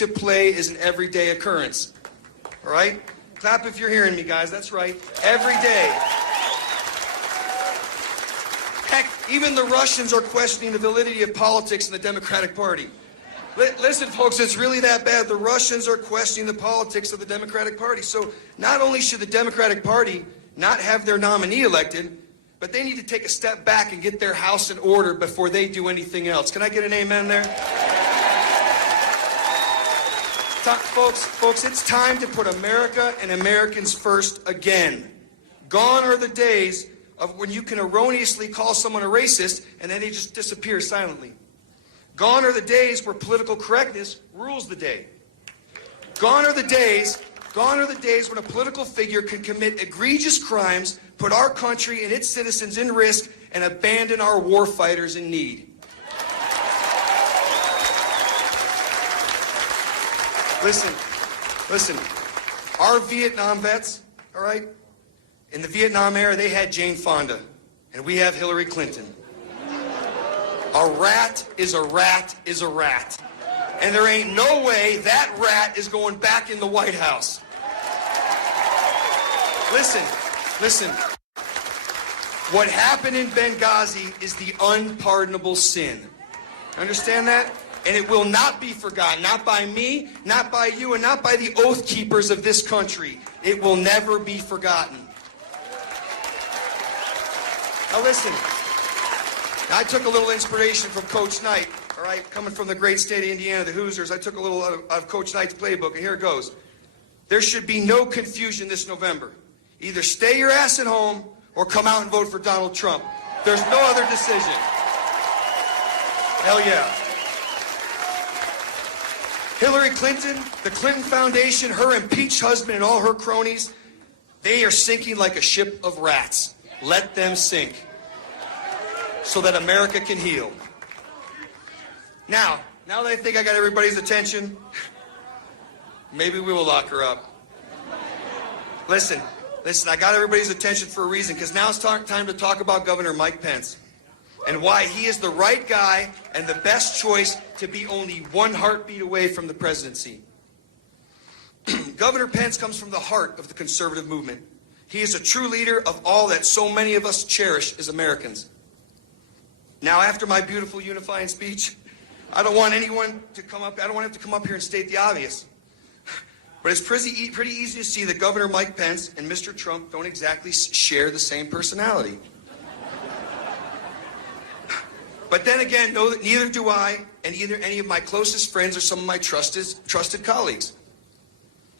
to play is an everyday occurrence. All right? Clap if you're hearing me, guys. That's right. Every day. Heck, even the Russians are questioning the validity of politics in the Democratic Party. Listen, folks, it's really that bad. The Russians are questioning the politics of the Democratic Party. So not only should the Democratic Party not have their nominee elected, but they need to take a step back and get their house in order before they do anything else. Can I get an amen there? Folks, it's time to put America and Americans first again. Gone are the days of when you can erroneously call someone a racist and then they just disappear silently. Gone are the days where political correctness rules the day. Gone are the days when a political figure can commit egregious crimes, put our country and its citizens in risk, and abandon our war fighters in need. Listen, our Vietnam vets, all right, in the Vietnam era, they had Jane Fonda, and we have Hillary Clinton. A rat is a rat is a rat. And there ain't no way that rat is going back in the White House. Listen. What happened in Benghazi is the unpardonable sin. Understand that? And it will not be forgotten. Not by me, not by you, and not by the oath keepers of this country. It will never be forgotten. Now listen. I took a little inspiration from Coach Knight, all right, coming from the great state of Indiana, the Hoosiers. I took a little out of Coach Knight's playbook, and here it goes. There should be no confusion this November. Either stay your ass at home or come out and vote for Donald Trump. There's no other decision. Hell yeah. Hillary Clinton, the Clinton Foundation, her impeached husband, and all her cronies, they are sinking like a ship of rats. Let them sink, so that America can heal. Now that I think I got everybody's attention, maybe we will lock her up. Listen, I got everybody's attention for a reason, because now it's time to talk about Governor Mike Pence and why he is the right guy and the best choice to be only one heartbeat away from the presidency. Governor Pence comes from the heart of the conservative movement. He is a true leader of all that so many of us cherish as Americans. Now, after my beautiful unifying speech, I don't want anyone to come up, I don't want to have to come up here and state the obvious. But it's pretty easy to see that Governor Mike Pence and Mr. Trump don't exactly share the same personality. But then again, neither do I, and either any of my closest friends or some of my trusted colleagues.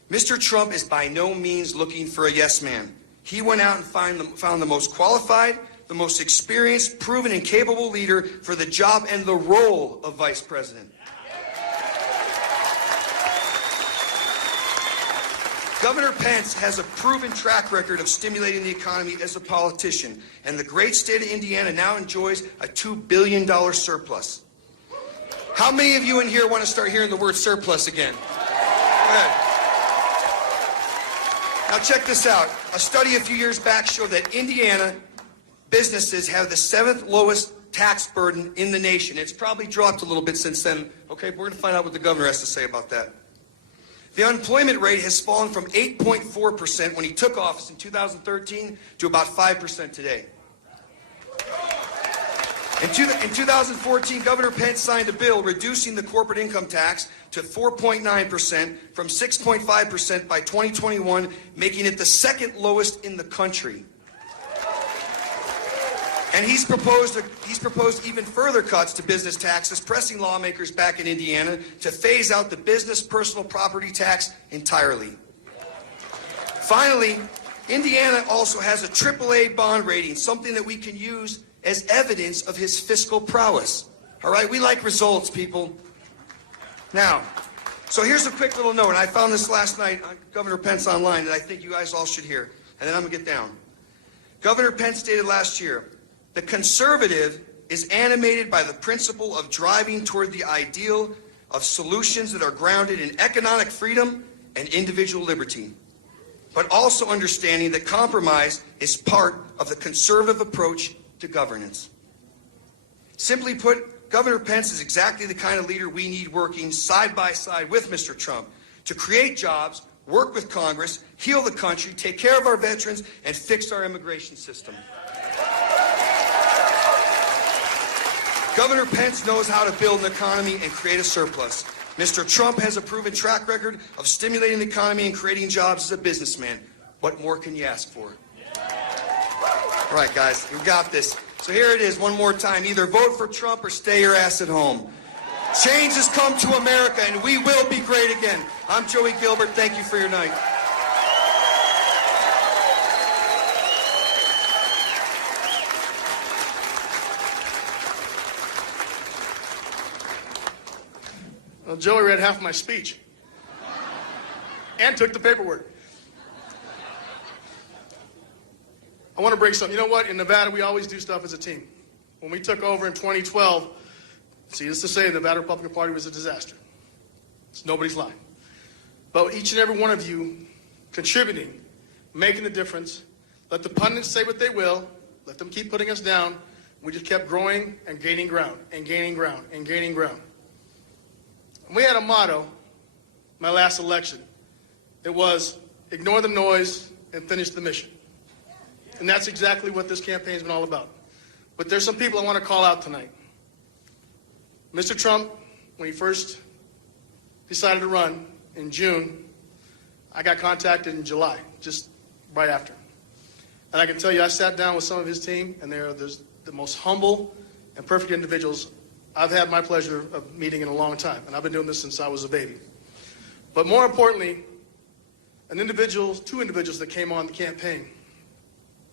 Mr. Trump is by no means looking for a yes man. He went out and found the most qualified, the most experienced, proven, and capable leader for the job and the role of vice president. Governor Pence has a proven track record of stimulating the economy as a politician, and the great state of Indiana now enjoys a $2 billion surplus. How many of you in here want to start hearing the word surplus again? Go ahead. Now check this out. A study a few years back showed that Indiana businesses have the 7th lowest tax burden in the nation. It's probably dropped a little bit since then. Okay, we're going to find out what the governor has to say about that. The unemployment rate has fallen from 8.4% when he took office in 2013 to about 5% today. In 2014, Governor Pence signed a bill reducing the corporate income tax to 4.9% from 6.5% by 2021, making it the 2nd lowest in the country. And he's proposed even further cuts to business taxes, pressing lawmakers back in Indiana to phase out the business personal property tax entirely. Finally, Indiana also has a AAA bond rating, something that we can use as evidence of his fiscal prowess. All right, we like results, people. Now, so here's a quick little note, and I found this last night on Governor Pence online that I think you guys all should hear, and then I'm gonna get down. Governor Pence stated last year, "The conservative is animated by the principle of driving toward the ideal of solutions that are grounded in economic freedom and individual liberty, but also understanding that compromise is part of the conservative approach to governance." Simply put, Governor Pence is exactly the kind of leader we need working side by side with Mr. Trump to create jobs, work with Congress, heal the country, take care of our veterans, and fix our immigration system. Governor Pence knows how to build an economy and create a surplus. Mr. Trump has a proven track record of stimulating the economy and creating jobs as a businessman. What more can you ask for? All right, guys, we got this. So here it is one more time. Either vote for Trump or stay your ass at home. Change has come to America, and we will be great again. I'm Joey Gilbert. Thank you for your night. Well, Joey read half of my speech and took the paperwork. I want to break something. You know what? In Nevada, we always do stuff as a team. When we took over in 2012, needless to say, the Nevada Republican Party was a disaster. It's nobody's lie. But each and every one of you contributing, making a difference, let the pundits say what they will, let them keep putting us down. We just kept growing and gaining ground and gaining ground and gaining ground. And we had a motto, my last election. It was, ignore the noise and finish the mission. And that's exactly what this campaign's been all about. But there's some people I want to call out tonight. Mr. Trump, when he first decided to run in June, I got contacted in July, just right after. And I can tell you, I sat down with some of his team, and they're the most humble and perfect individuals I've had my pleasure of meeting in a long time. And I've been doing this since I was a baby. But more importantly, two individuals that came on the campaign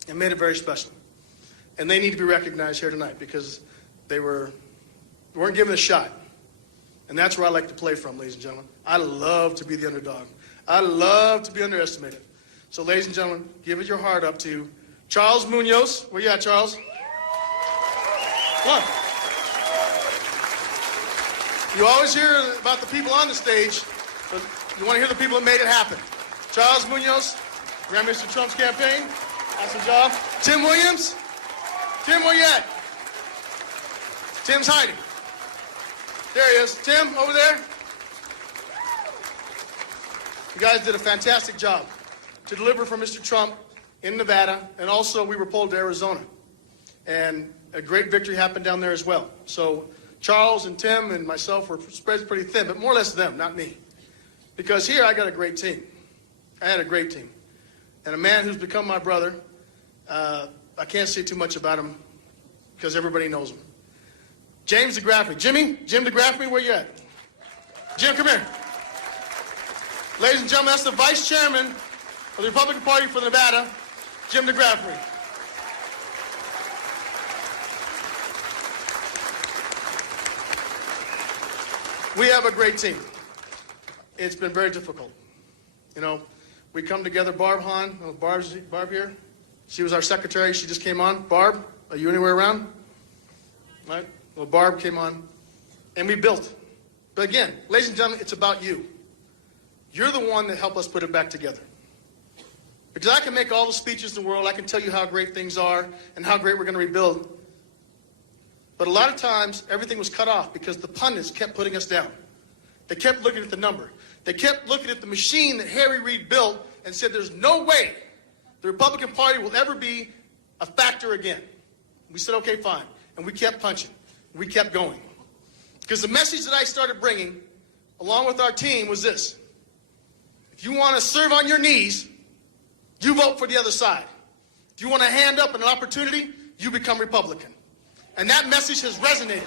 and made it very special. And they need to be recognized here tonight because they weren't given a shot. And that's where I like to play from, ladies and gentlemen. I love to be the underdog. I love to be underestimated. So, ladies and gentlemen, give it your heart up to Charles Munoz. Where you at, Charles? Come on. You always hear about the people on the stage, but you want to hear the people that made it happen. Charles Munoz ran Mr. Trump's campaign. Awesome job. Tim Williams? Tim, where you at? Tim's hiding. There he is. Tim, over there. You guys did a fantastic job to deliver for Mr. Trump in Nevada, and also we were polled to Arizona. And a great victory happened down there as well. So Charles and Tim and myself were spread pretty thin, but more or less them, not me. Because here I got a great team. I had a great team. And a man who's become my brother, I can't say too much about him because everybody knows him. James DeGraffney. Jim DeGraffney, where you at? Jim, come here. Ladies and gentlemen, that's the Vice Chairman of the Republican Party for Nevada, Jim DeGraffney. We have a great team. It's been very difficult. You know, we come together. Barb Hahn, Barb here. She was our secretary. She just came on. Barb, are you anywhere around? Right? Well, Barb came on, and we built. But again, ladies and gentlemen, it's about you. You're the one that helped us put it back together. Because I can make all the speeches in the world. I can tell you how great things are and how great we're going to rebuild. But a lot of times, everything was cut off because the pundits kept putting us down. They kept looking at the number. They kept looking at the machine that Harry Reid built and said, there's no way the Republican Party will ever be a factor again. We said, okay, fine. And we kept punching. We kept going. Because the message that I started bringing, along with our team, was this. If you want to serve on your knees, you vote for the other side. If you want a hand up and an opportunity, you become Republican. And that message has resonated.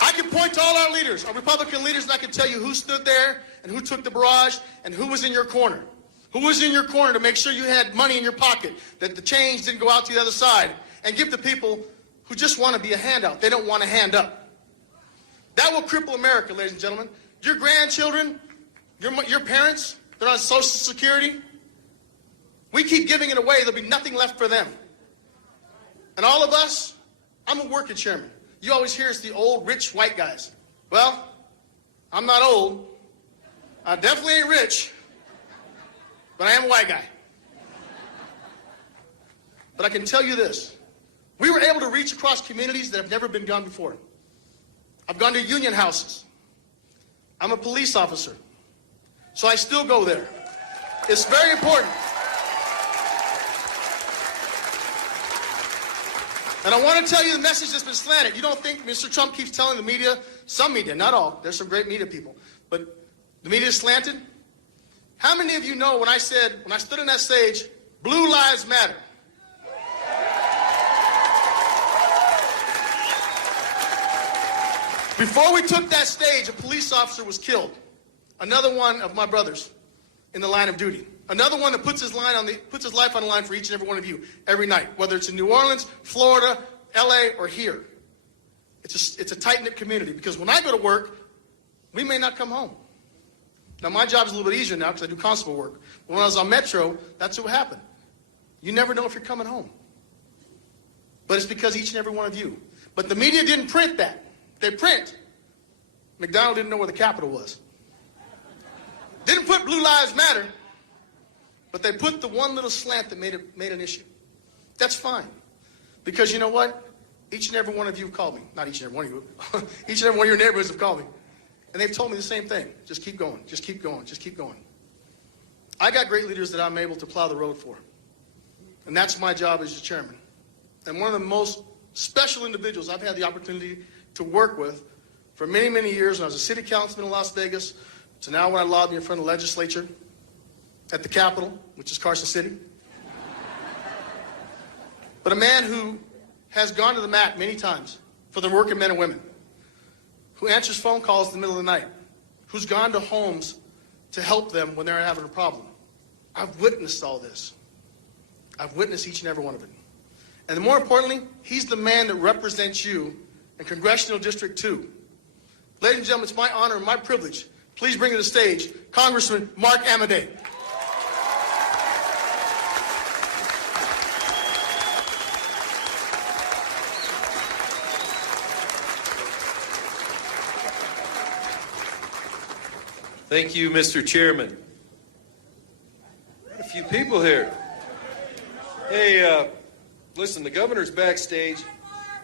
I can point to all our leaders, our Republican leaders, and I can tell you who stood there and who took the barrage and who was in your corner. Who was in your corner to make sure you had money in your pocket, that the change didn't go out to the other side, and give the people who just want to be a handout. They don't want a hand up. That will cripple America, ladies and gentlemen. Your grandchildren, your parents, they're on Social Security. We keep giving it away, there'll be nothing left for them. And all of us, I'm a working chairman. You always hear it's the old, rich, white guys. Well, I'm not old. I definitely ain't rich, but I am a white guy. But I can tell you this. We were able to reach across communities that have never been gone before. I've gone to union houses. I'm a police officer. So I still go there. It's very important. And I want to tell you the message that's been slanted. You don't think Mr. Trump keeps telling the media, some media, not all, there's some great media people, but the media is slanted? How many of you know when I stood on that stage, Blue Lives Matter? Before we took that stage, a police officer was killed. Another one of my brothers in the line of duty. Another one that puts his life on the line for each and every one of you every night, whether it's in New Orleans, Florida, LA, or here. It's a tight-knit community because when I go to work, we may not come home. Now, my job is a little bit easier now because I do constable work. But when I was on Metro, that's what happened. You never know if you're coming home. But it's because each and every one of you. But the media didn't print that. They print. McDonald didn't know where the Capitol was. Didn't put Blue Lives Matter, but they put the one little slant that made an issue. That's fine. Because you know what? Each and every one of you have called me. Not each and every one of you. Each and every one of your neighborhoods have called me. And they've told me the same thing. Just keep going. Just keep going. Just keep going. I got great leaders that I'm able to plow the road for. And that's my job as your chairman. And one of the most special individuals I've had the opportunity to work with for many, many years when I was a city councilman in Las Vegas, to now when I lobby in front of the legislature, at the Capitol, which is Carson City. But a man who has gone to the mat many times for the working men and women, who answers phone calls in the middle of the night, who's gone to homes to help them when they're having a problem. I've witnessed all this. I've witnessed each and every one of it. And more importantly, he's the man that represents you in Congressional District 2. Ladies and gentlemen, it's my honor and my privilege. Please bring to the stage Congressman Mark Amodei. Thank you, Mr. Chairman. A few people here. Hey, listen, the governor's backstage.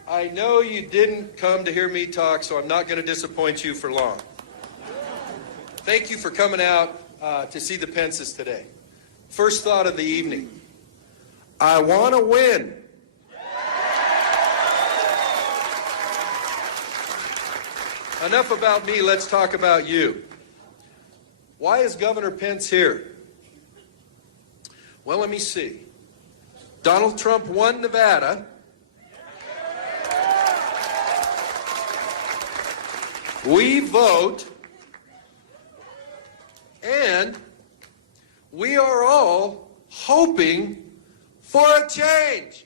I know you didn't come to hear me talk, so I'm not going to disappoint you for long. Thank you for coming out to see the Pences today. First thought of the evening. I want to win. Enough about me, let's talk about you. Why is Governor Pence here? Well, let me see. Donald Trump won Nevada. We vote, and we are all hoping for a change.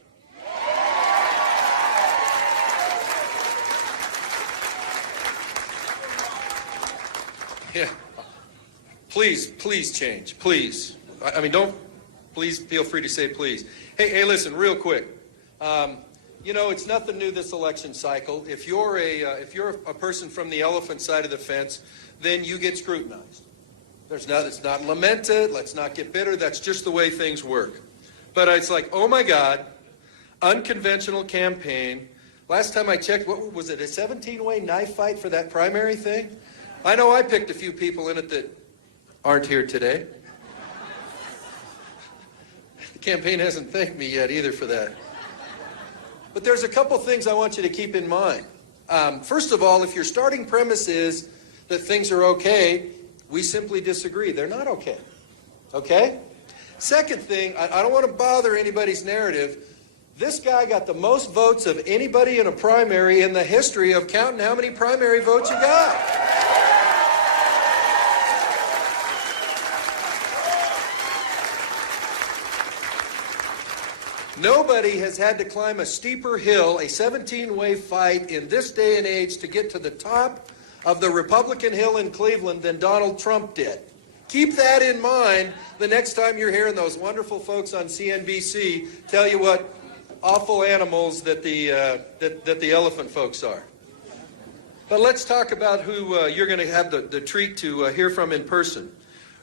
Yeah. Please change. Please. I mean, please feel free to say please. Hey, listen, real quick. You know, it's nothing new this election cycle. If you're a person from the elephant side of the fence, then you get scrutinized. It's not lamented. Let's not get bitter. That's just the way things work. But it's like, oh my God, unconventional campaign. Last time I checked, what was it? A 17-way knife fight for that primary thing? I know I picked a few people in it that aren't here today. The campaign hasn't thanked me yet either for that. But there's a couple things I want you to keep in mind. First of all, if your starting premise is that things are okay, we simply disagree. They're not okay. Okay? Second thing, I don't want to bother anybody's narrative. This guy got the most votes of anybody in a primary in the history of counting how many primary votes you got. Nobody has had to climb a steeper hill, a 17-way fight in this day and age to get to the top of the Republican Hill in Cleveland than Donald Trump did. Keep that in mind the next time you're hearing those wonderful folks on CNBC tell you what awful animals that the elephant folks are. But let's talk about who you're going to have the treat to hear from in person.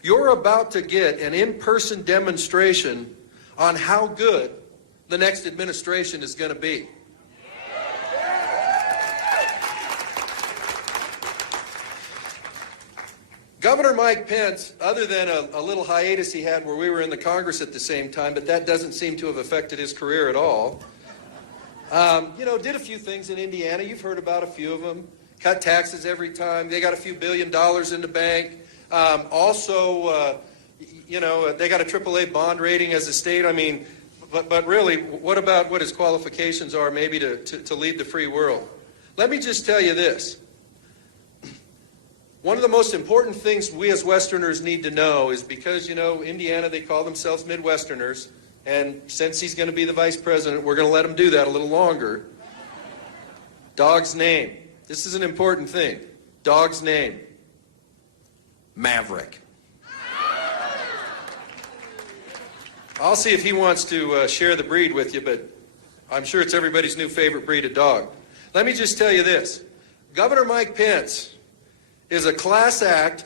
You're about to get an in-person demonstration on how good the next administration is going to be. Governor Mike Pence, other than a little hiatus he had where we were in the Congress at the same time, but that doesn't seem to have affected his career at all, did a few things in Indiana. You've heard about a few of them. Cut taxes every time. They got a few $1 billion in the bank. They got a AAA bond rating as a state. I mean, but really, what about what his qualifications are maybe to lead the free world? Let me just tell you this. One of the most important things we as Westerners need to know is because, Indiana, they call themselves Midwesterners, and since he's going to be the vice president, we're going to let him do that a little longer. Dog's name. This is an important thing. Dog's name. Maverick. I'll see if he wants to share the breed with you, but I'm sure it's everybody's new favorite breed of dog. Let me just tell you this. Governor Mike Pence is a class act.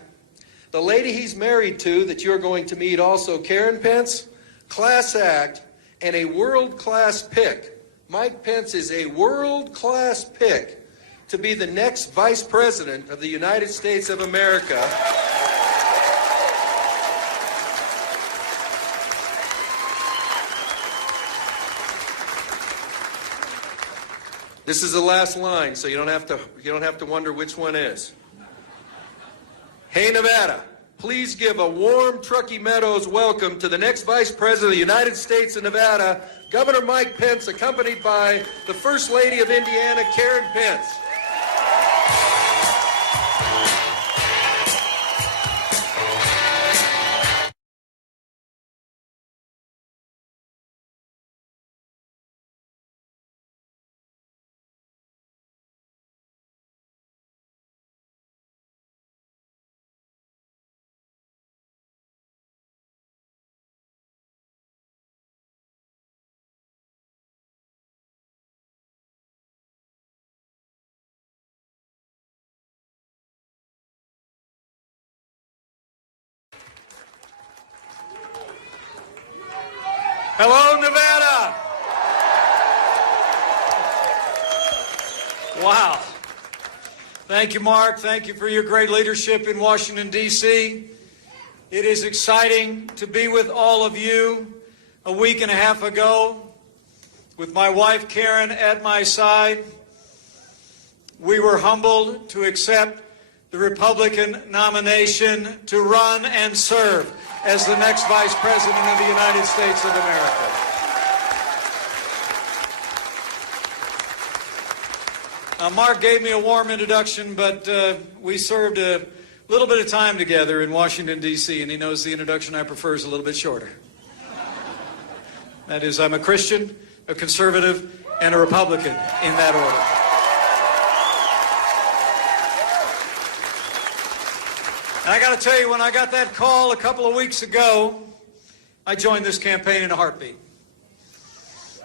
The lady he's married to that you're going to meet also, Karen Pence, class act and a world-class pick. Mike Pence is a world-class pick to be the next vice president of the United States of America. This is the last line, so you don't have to wonder which one is. Hey, Nevada, please give a warm Truckee Meadows welcome to the next Vice President of the United States of Nevada, Governor Mike Pence, accompanied by the First Lady of Indiana, Karen Pence. Hello, Nevada. Wow. Thank you, Mark. Thank you for your great leadership in Washington, D.C. It is exciting to be with all of you. A week and a half ago, with my wife, Karen, at my side, we were humbled to accept the Republican nomination to run and serve as the next Vice President of the United States of America. Mark gave me a warm introduction, but we served a little bit of time together in Washington, D.C., and he knows the introduction I prefer is a little bit shorter. That is, I'm a Christian, a conservative, and a Republican in that order. And I got to tell you, when I got that call a couple of weeks ago, I joined this campaign in a heartbeat.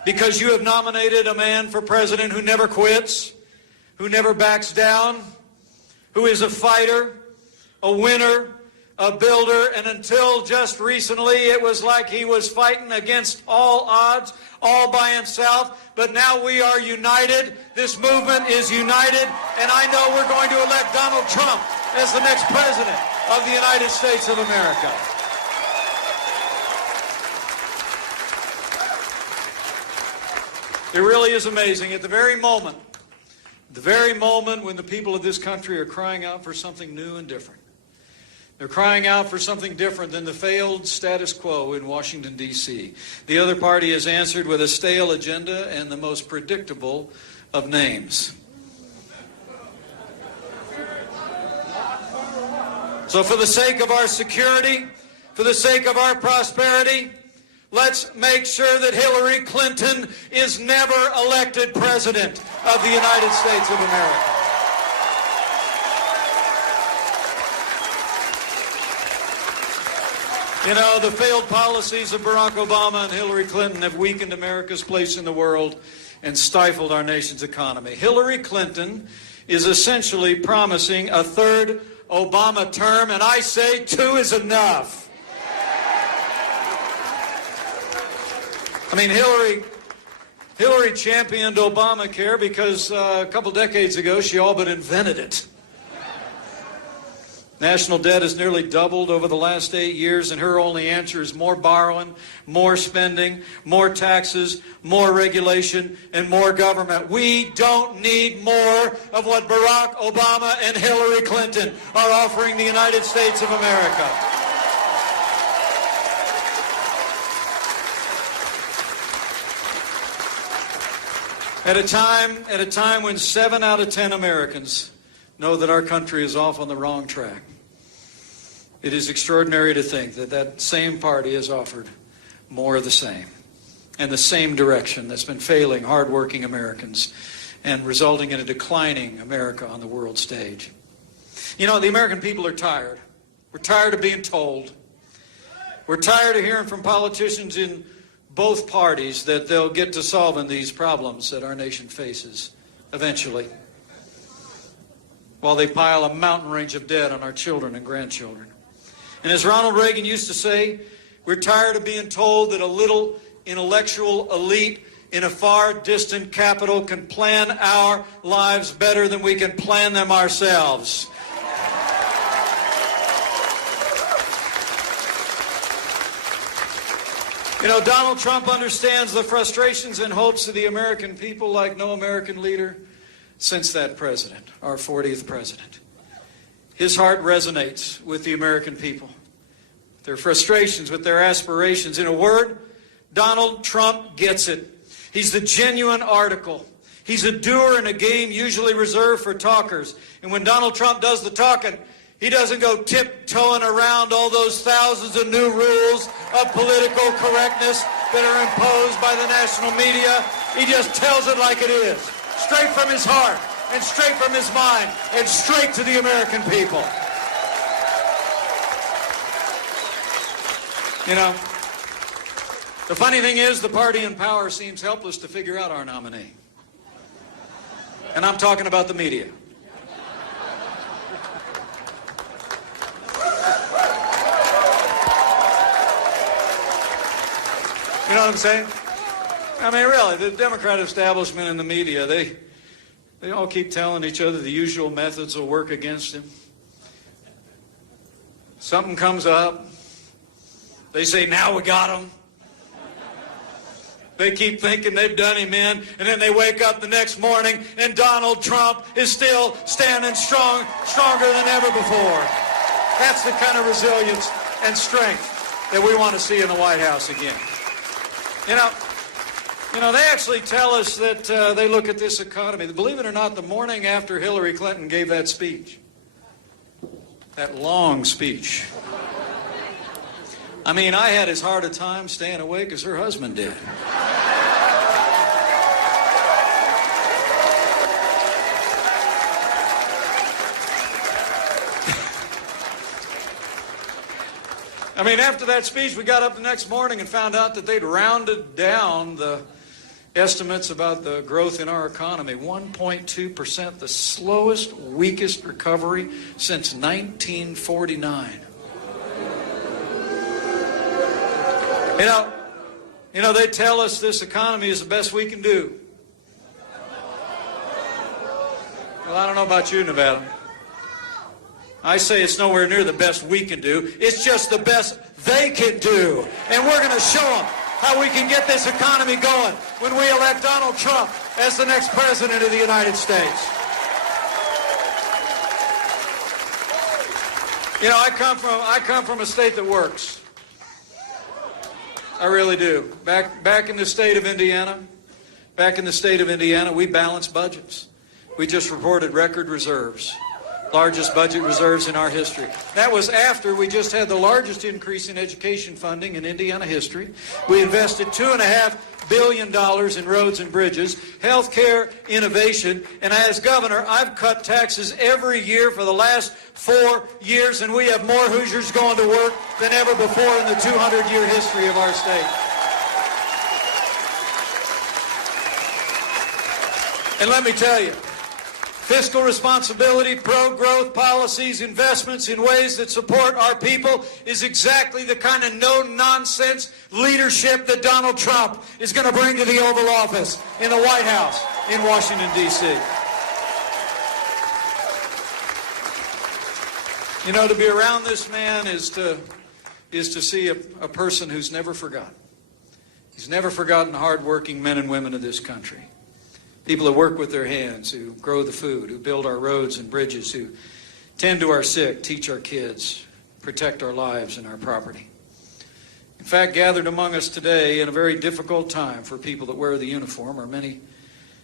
Because you have nominated a man for president who never quits, who never backs down, who is a fighter, a winner, a builder, and until just recently, it was like he was fighting against all odds, all by himself. But now we are united. This movement is united, and I know we're going to elect Donald Trump as the next president of the United States of America. It really is amazing. At the very moment when the people of this country are crying out for something new and different, they're crying out for something different than the failed status quo in Washington, D.C. The other party has answered with a stale agenda and the most predictable of names. So for the sake of our security, for the sake of our prosperity, let's make sure that Hillary Clinton is never elected president of the United States of America. You know, the failed policies of Barack Obama and Hillary Clinton have weakened America's place in the world and stifled our nation's economy. Hillary Clinton is essentially promising a third Obama term, and I say 2 is enough. I mean, Hillary Hillary championed Obamacare because a couple decades ago she all but invented it. National debt has nearly doubled over the last 8 years, and her only answer is more borrowing, more spending, more taxes, more regulation, and more government. We don't need more of what Barack Obama and Hillary Clinton are offering the United States of America. At a time when 7 out of 10 Americans know that our country is off on the wrong track, it is extraordinary to think that that same party has offered more of the same, and the same direction that's been failing hardworking Americans and resulting in a declining America on the world stage. You know, the American people are tired. We're tired of being told. We're tired of hearing from politicians in both parties that they'll get to solving these problems that our nation faces eventually, while they pile a mountain range of debt on our children and grandchildren. And as Ronald Reagan used to say, we're tired of being told that a little intellectual elite in a far distant capital can plan our lives better than we can plan them ourselves. You know, Donald Trump understands the frustrations and hopes of the American people like no American leader since that president, our 40th president. His heart resonates with the American people, their frustrations, with their aspirations. In a word, Donald Trump gets it. He's the genuine article. He's a doer in a game usually reserved for talkers. And when Donald Trump does the talking, he doesn't go tiptoeing around all those thousands of new rules of political correctness that are imposed by the national media. He just tells it like it is, straight from his heart and straight from his mind and straight to the American people. You know, the funny thing is the party in power seems helpless to figure out our nominee. And I'm talking about the media. You know what I'm saying? I mean, really, the Democrat establishment and the media, they all keep telling each other the usual methods will work against him. Something comes up. They say, now we got him. They keep thinking they've done him in, and then they wake up the next morning, and Donald Trump is still standing strong, stronger than ever before. That's the kind of resilience and strength that we want to see in the White House again. You know, they actually tell us that they look at this economy. Believe it or not, the morning after Hillary Clinton gave that speech, that long speech, I mean, I had as hard a time staying awake as her husband did. I mean, after that speech, we got up the next morning and found out that they'd rounded down the estimates about the growth in our economy. 1.2%, the slowest, weakest recovery since 1949. You know, they tell us this economy is the best we can do. Well, I don't know about you, Nevada. I say it's nowhere near the best we can do. It's just the best they can do. And we're going to show them how we can get this economy going when we elect Donald Trump as the next president of the United States. You know, I come from a state that works. I really do. Back in the state of Indiana, we balance budgets. We just reported record reserves. Largest budget reserves in our history. That was after we just had the largest increase in education funding in Indiana history. We invested $2.5 billion in roads and bridges, health care, innovation, and as governor, I've cut taxes every year for the last 4 years, and we have more Hoosiers going to work than ever before in the 200-year history of our state. And let me tell you, Fiscal responsibility, pro-growth policies, investments in ways that support our people is exactly the kind of no-nonsense leadership that Donald Trump is going to bring to the Oval Office in the White House in Washington, D.C. You know, to be around this man is to see a person who's never forgotten. He's never forgotten hard-working men and women of this country. People who work with their hands, who grow the food, who build our roads and bridges, who tend to our sick, teach our kids, protect our lives and our property. In fact, gathered among us today in a very difficult time for people that wear the uniform are many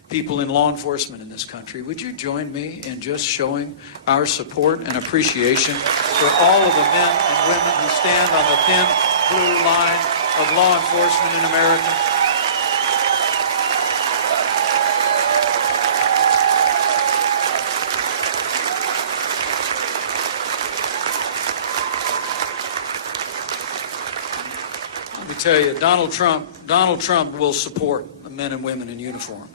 people in law enforcement in this country. Would you join me in just showing our support and appreciation for all of the men and women who stand on the thin blue line of law enforcement in America? Let me tell you, Donald Trump will support the men and women in uniform.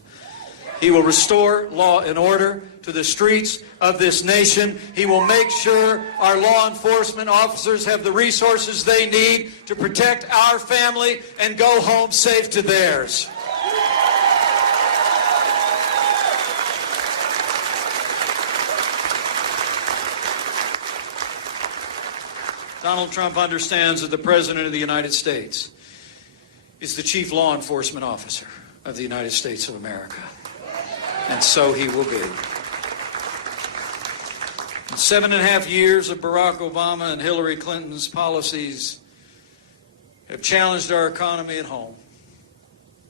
He will restore law and order to the streets of this nation. He will make sure our law enforcement officers have the resources they need to protect our family and go home safe to theirs. Donald Trump understands that the President of the United States is the chief law enforcement officer of the United States of America. And so he will be. In 7.5 years of Barack Obama and Hillary Clinton's policies have challenged our economy at home,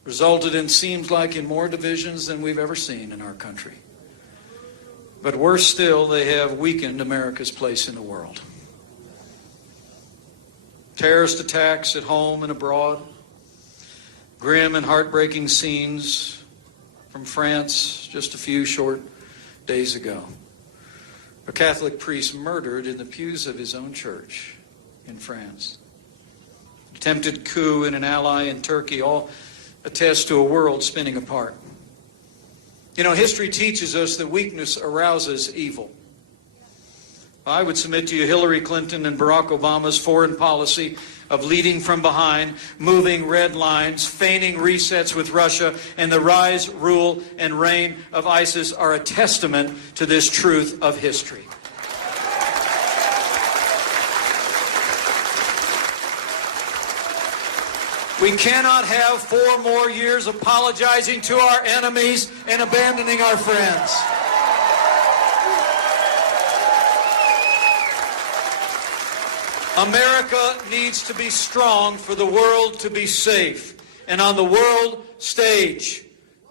resulted in, seems like, in more divisions than we've ever seen in our country. But worse still, they have weakened America's place in the world. Terrorist attacks at home and abroad, grim and heartbreaking scenes from France just a few short days ago. A Catholic priest murdered in the pews of his own church in France. Attempted coup in an ally in Turkey, all attest to a world spinning apart. You know, history teaches us that weakness arouses evil. I would submit to you Hillary Clinton and Barack Obama's foreign policy of leading from behind, moving red lines, feigning resets with Russia, and the rise, rule, and reign of ISIS are a testament to this truth of history. We cannot have 4 more years apologizing to our enemies and abandoning our friends. America needs to be strong for the world to be safe. And on the world stage,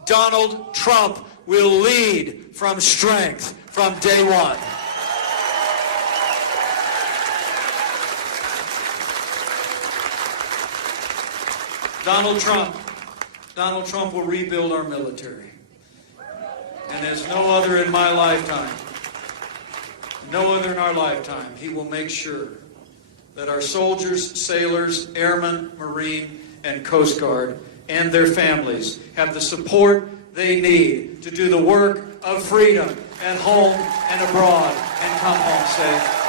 Donald Trump will lead from strength from day one. Donald Trump will rebuild our military. And as no other in my lifetime, no other in our lifetime, he will make sure that our soldiers, sailors, airmen, Marine, and Coast Guard and their families have the support they need to do the work of freedom at home and abroad and come home safe.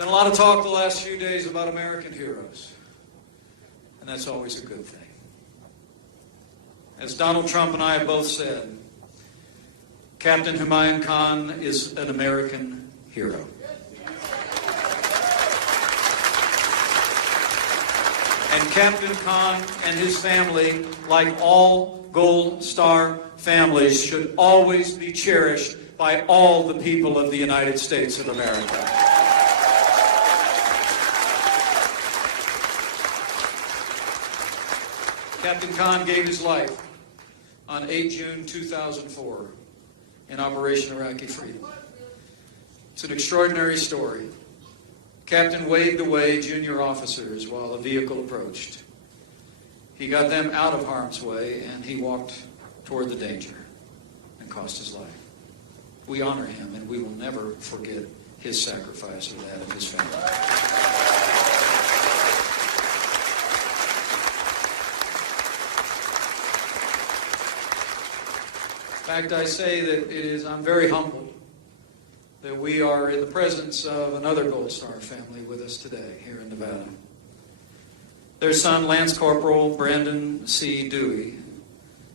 A lot of talk the last few days about American heroes, and that's always a good thing. As Donald Trump and I have both said, Captain Humayun Khan is an American hero. And Captain Khan and his family, like all Gold Star families, should always be cherished by all the people of the United States of America. Captain Khan gave his life on 8 June 2004 in Operation Iraqi Freedom. It's an extraordinary story. Captain waved away junior officers while a vehicle approached. He got them out of harm's way and he walked toward the danger and cost his life. We honor him, and we will never forget his sacrifice or that of his family. In fact, I say that I'm very humbled that we are in the presence of another Gold Star family with us today here in Nevada. Their son, Lance Corporal Brandon C. Dewey,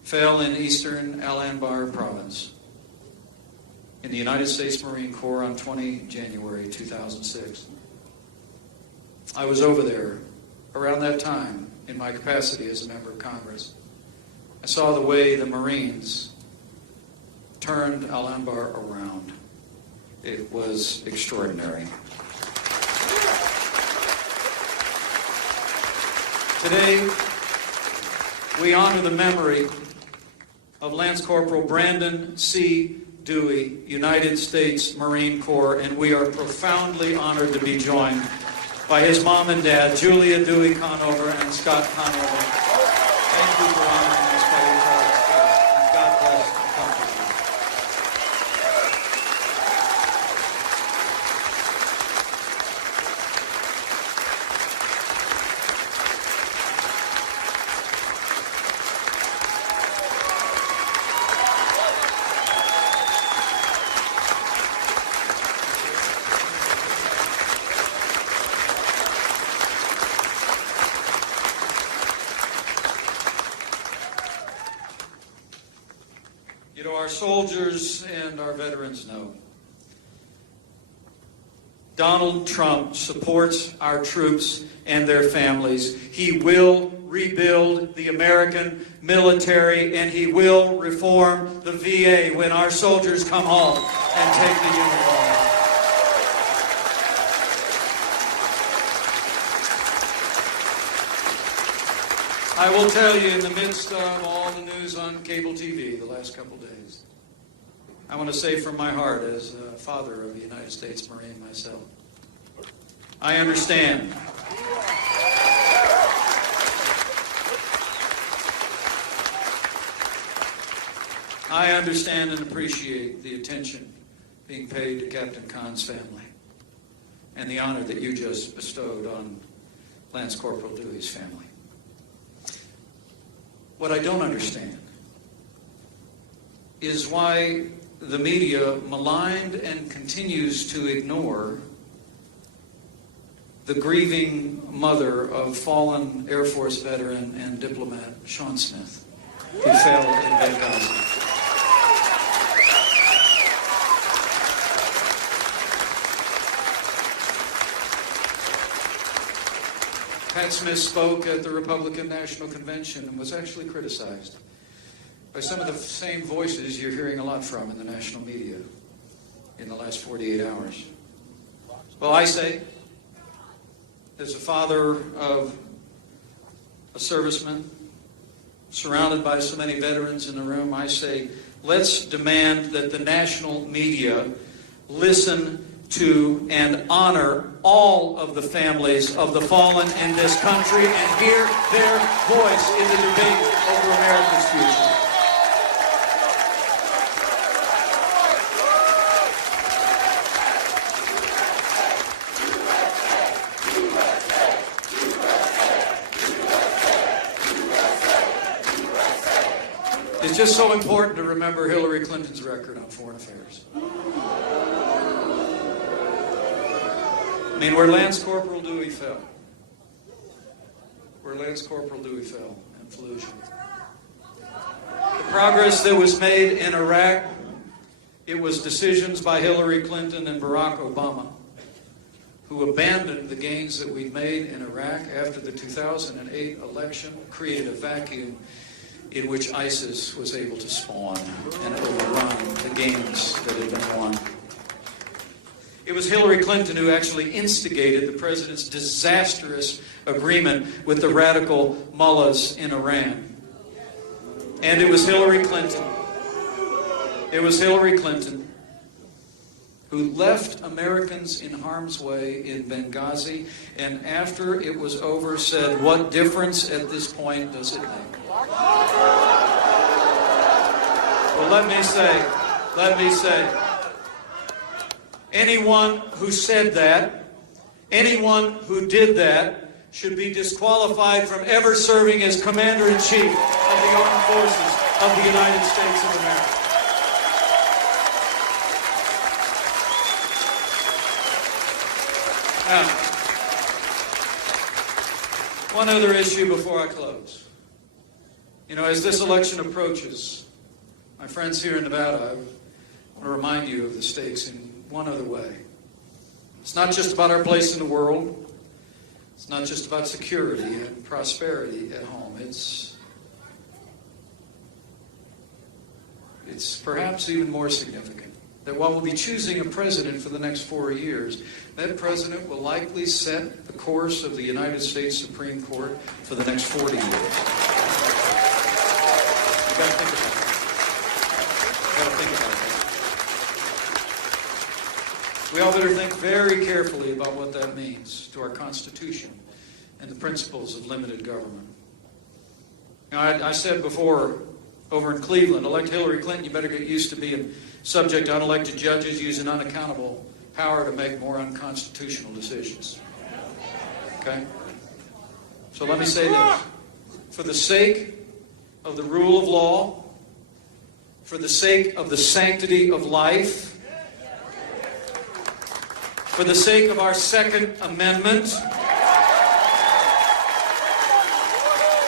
fell in eastern Al-Anbar province in the United States Marine Corps on 20 January 2006. I was over there around that time in my capacity as a member of Congress. I saw the way the Marines turned Al-Anbar around. It was extraordinary. Today, we honor the memory of Lance Corporal Brandon C. Dewey, United States Marine Corps, and we are profoundly honored to be joined by his mom and dad, Julia Dewey Conover and Scott Conover. Thank you for honoring us by your presence today, and God bless and comfort you. You know, our soldiers and our veterans know Donald Trump supports our troops and their families. He will rebuild the American military, and he will reform the VA when our soldiers come home and take the uniform. I will tell you, in the midst of all the news on cable TV the last couple days, I want to say from my heart, as a father of a United States Marine myself, I understand. I understand and appreciate the attention being paid to Captain Khan's family and the honor that you just bestowed on Lance Corporal Dewey's family. What I don't understand is why the media maligned and continues to ignore the grieving mother of fallen Air Force veteran and diplomat Sean Smith, who fell in Benghazi. Pat Smith spoke at the Republican National Convention and was actually criticized by some of the same voices you're hearing a lot from in the national media in the last 48 hours. Well, I say, as a father of a serviceman, surrounded by so many veterans in the room, I say, let's demand that the national media listen to and honor all of the families of the fallen in this country and hear their voice in the debate over America's future. It's just so important to remember Hillary Clinton's record on foreign affairs. I mean, where Lance Corporal Dewey fell in Fallujah, the progress that was made in Iraq, it was decisions by Hillary Clinton and Barack Obama who abandoned the gains that we'd made in Iraq after the 2008 election, created a vacuum in which ISIS was able to spawn and overrun the gains that had been won. It was Hillary Clinton who actually instigated the president's disastrous agreement with the radical mullahs in Iran. And it was Hillary Clinton. Who left Americans in harm's way in Benghazi, and after it was over said, "What difference at this point does it make?" Well, let me say, Anyone who said that, anyone who did that, should be disqualified from ever serving as Commander-in-Chief of the Armed Forces of the United States of America. Now, one other issue before I close. You know, as this election approaches, my friends here in Nevada, I want to remind you of the stakes in one other way. It's not just about our place in the world. It's not just about security and prosperity at home. It's perhaps even more significant that while we'll be choosing a president for the next 4 years, that president will likely set the course of the United States Supreme Court for the next 40 years. You've got to think about it. You've got to think about that. We all better think very carefully about what that means to our Constitution and the principles of limited government. Now, I said before, over in Cleveland, elect Hillary Clinton, you better get used to being subject to unelected judges using unaccountable power to make more unconstitutional decisions. Okay? So let me say this. For the sake of the rule of law, for the sake of the sanctity of life, for the sake of our Second Amendment,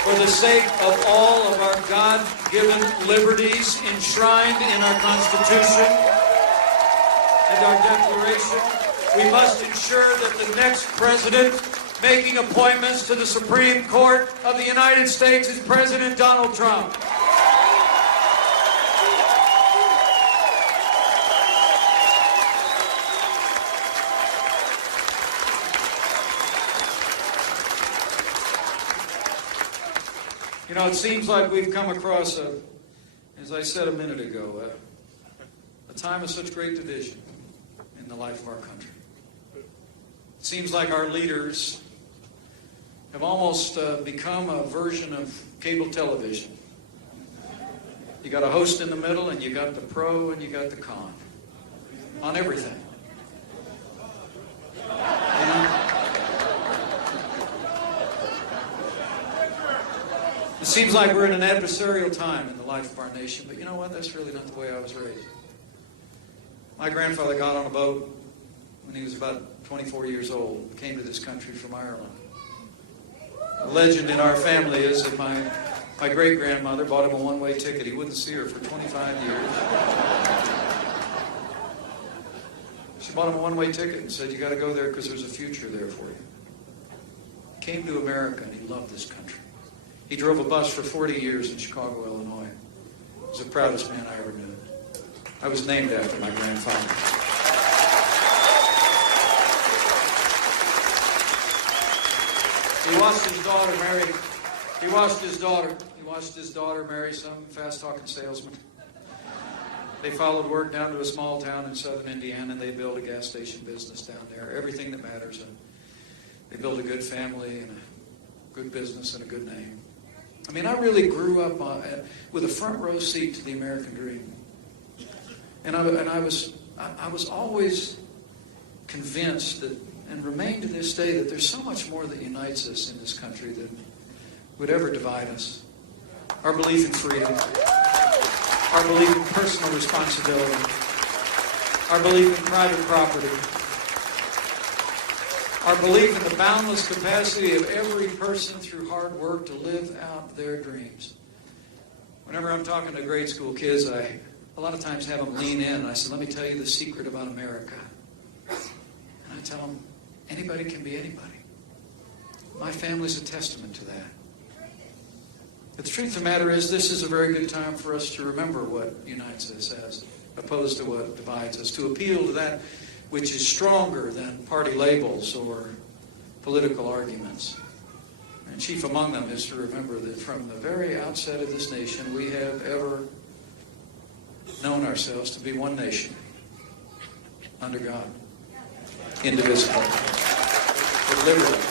for the sake of all of our God-given liberties enshrined in our Constitution and our Declaration, we must ensure that the next president making appointments to the Supreme Court of the United States is President Donald Trump. You know, it seems like we've come across, as I said a minute ago, a time of such great division in the life of our country. It seems like our leaders have almost become a version of cable television. You got a host in the middle, and you got the pro, and you got the con on everything. It seems like we're in an adversarial time in the life of our nation, but you know what? That's really not the way I was raised. My grandfather got on a boat when he was about 24 years old, came to this country from Ireland. The legend in our family is that my great-grandmother bought him a one-way ticket. He wouldn't see her for 25 years. She bought him a one-way ticket and said, "You got to go there because there's a future there for you." He came to America and he loved this country. He drove a bus for 40 years in Chicago, Illinois. He was the proudest man I ever knew. I was named after my grandfather. He watched his daughter marry. He watched his daughter marry some fast-talking salesman. They followed work down to a small town in southern Indiana, and they built a gas station business down there. Everything that matters. And they built a good family and a good business and a good name. I mean, I really grew up with a front row seat to the American dream, and I was always convinced that, and remain to this day, that there's so much more that unites us in this country than would ever divide us. Our belief in freedom, our belief in personal responsibility, our belief in private property, our belief in the boundless capacity of every person through hard work to live out their dreams. Whenever I'm talking to grade school kids, I a lot of times have them lean in, and I say, "Let me tell you the secret about America." And I tell them, anybody can be anybody. My family's a testament to that. But the truth of the matter is, this is a very good time for us to remember what unites us as opposed to what divides us, to appeal to that which is stronger than party labels or political arguments. And chief among them is to remember that from the very outset of this nation, we have ever known ourselves to be one nation, under God, indivisible, with liberty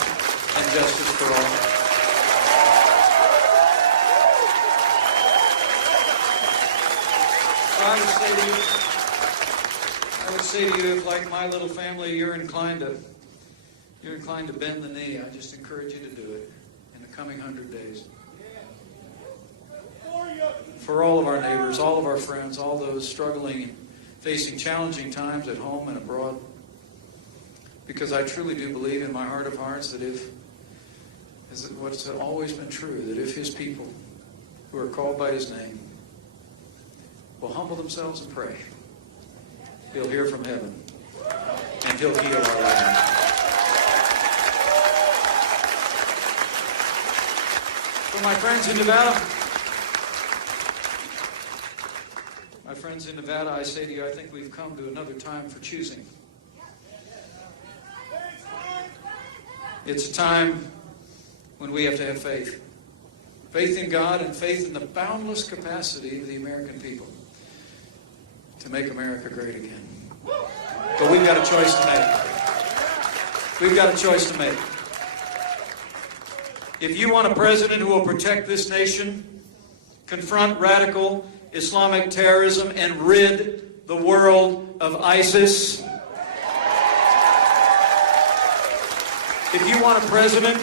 and justice for all. So I would say to you, if like my little family, you're inclined to bend the knee, I just encourage you to do it in the coming 100 days. For all of our neighbors, all of our friends, all those struggling and facing challenging times at home and abroad. Because I truly do believe in my heart of hearts that is what's always been true, that if His people who are called by His name will humble themselves and pray, He'll hear from heaven and He'll heal our land. For my friends in Nevada, I say to you, I think we've come to another time for choosing. It's a time when we have to have faith. Faith in God and faith in the boundless capacity of the American people to make America great again. But we've got a choice to make. We've got a choice to make. If you want a president who will protect this nation, confront radical Islamic terrorism, and rid the world of ISIS, if you want a president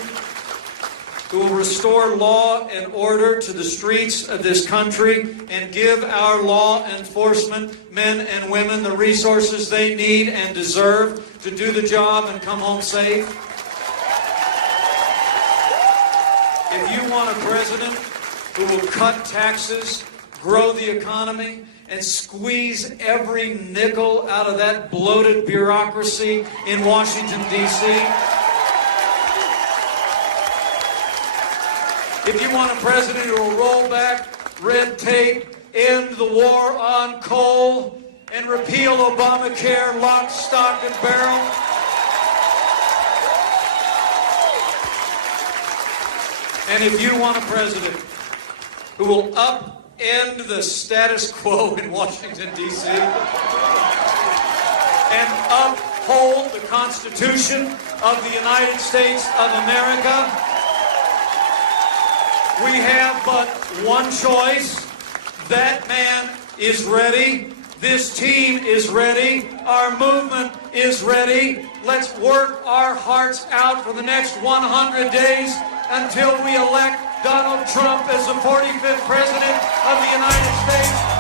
who will restore law and order to the streets of this country and give our law enforcement men and women the resources they need and deserve to do the job and come home safe, if you want a president who will cut taxes, grow the economy, and squeeze every nickel out of that bloated bureaucracy in Washington, D.C., if you want a president who will roll back red tape, end the war on coal, and repeal Obamacare lock, stock, and barrel, and if you want a president who will upend the status quo in Washington, D.C., and uphold the Constitution of the United States of America, we have but one choice. That man is ready. This team is ready. Our movement is ready. Let's work our hearts out for the next 100 days until we elect Donald Trump as the 45th President of the United States.